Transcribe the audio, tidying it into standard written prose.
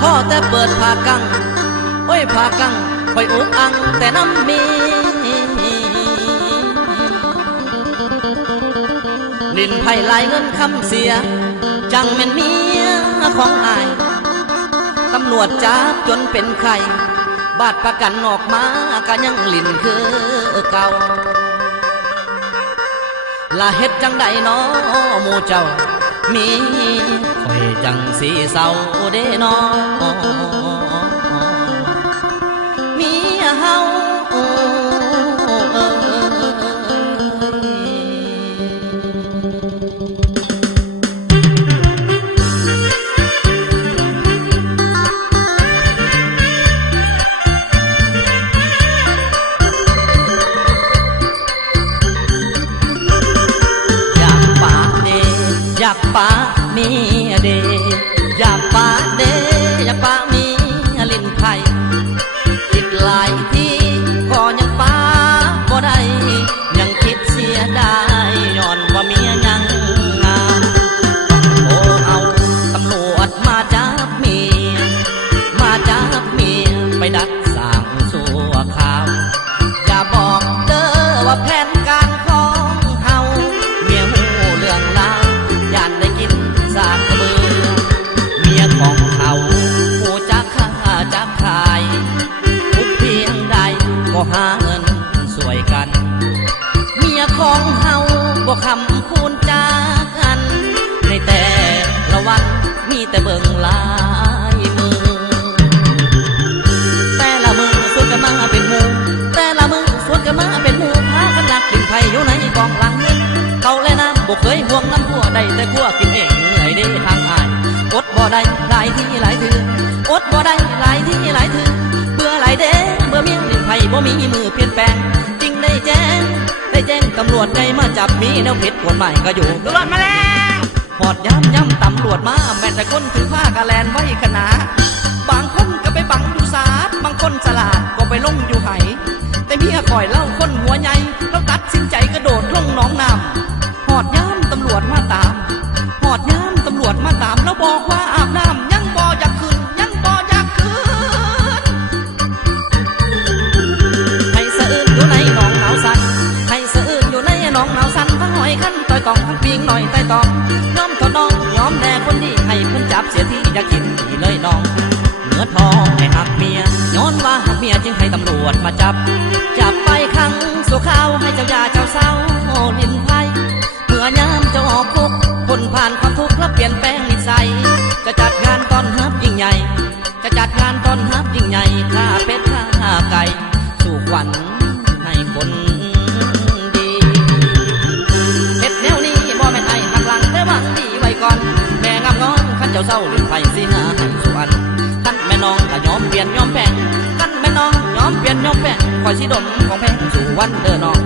พ่อแต่เปิดผ้ากังโอ้ยผ้ากังคอยอุกอังแต่น้ำมีลินไผ่ลายเงินคำเสียจังแม่นเมียของอายตำรวจจับจนเป็นไข่บาดประกันออกมาก็ยังลินคือเก่าละเฮ็ดจังใดน้อหมู่เจ้ามีคอยจังสีเศร้าเด้น้อมีเฮาอยากป้ามีเดอยากป้าเดอยากป้ามีลิ้นไผ่คิดหลายที่ก็ยังป้าบ่ได้ยังคิดเสียดายย้อนว่าเมียยังงามโอ้เอาตำรวจมาจับเมียไปดักสร้างสัวข่าวอย่าบอกเด้อว่าแผนการของเฮาเมียหูเรื่องราวย่านได้กินสาดกระเบือเมียของเขาผู้จักฆ่าจักขายทุกเพียงใดก็หาเงินสวยกันเมียของเฮาบ่คำคูณจากันในแต่ละวันมีแต่เบิ่งลายมือแต่ละมือสวนกันมาเป็นหมู่แต่ละมือสวนกันมาเป็นหมู่พากันหลักลิ้นไผ่อยู่ในกองหลังเขาและน้ำบ่เคยห่วงน้ำพัวได้แต่พัวกินเองเหนื่อยได้ทางอายอดบ่ได้หลายที่หลายถืออดบ่ได้หลายที่หลายถือเบื่อหลายเด้เบื่อเมียลิ้นไผ่บ่มีมือเปลี่ยนแปลงจริงได้แจ้งตำรวจไงมาจับมีแนวผิดกฎหมายก็อยู่ตำรวจมาแล้วหอดย้ำตำรวจมาแม้แต่คนถือผ้ากะแลนไว้ขนาบางคนก็ไปบังอยู่ศาลบางคนสลาดก็ไปลงอยู่ไหแต่เมียคอยเล่าคนหัวใหญ่แล้วตัดสินใจกระโดดลงหนองน้ำหอดย้ำตำรวจมาตามหอดย้ำตำรวจมาตามแล้วบอกว่าอาบน้ำยังบ่อยากขึ้นยังบ่อยากขึ้นให้สะอื้นอยู่ในหนองหนาวสั่นให้สะอื้นอยู่ในหนองหนาวสั่นทั้งหอยขั้นต่อยกองทั้งปีงหน่อยใต้ตองย้อมทอดน้องย้อมแด่คนดีให้เพิ่นจับเสียที่อยากกินที่เลยน้องเนื้อทองให้หักเมียย้อนว่าหักเมียจึงให้ตำรวจมาจับไปขังสู่ข้าวให้เจ้ายาเจ้าเศร้าลิ้นไผ่เมื่อยามจะออกคุกคนผ่านความทุกข์และเปลี่ยนแปลงนิสัยจะจัดงานต้อนรับยิ่งใหญ่จะจัดงานต้อนรับยิ่งใหญ่ข้าเป็ดข้าไก่สู่ขวัญให้คนดีเฮ็ดแนวนี้บ่แม่นไอ้หักหลังแต่หวังดีไว้ก่อนแม่งามงอนขันเจ้าเศร้าลิ้นไผ่สิหาให้สุวรรณขันแม่น้องก็ยอมเปลี่ยนยอมแปลงขันแม่น้องยอมเปลี่ยนยอมแปลงคอยสิดมของแพงสู่วันเด้อน้อง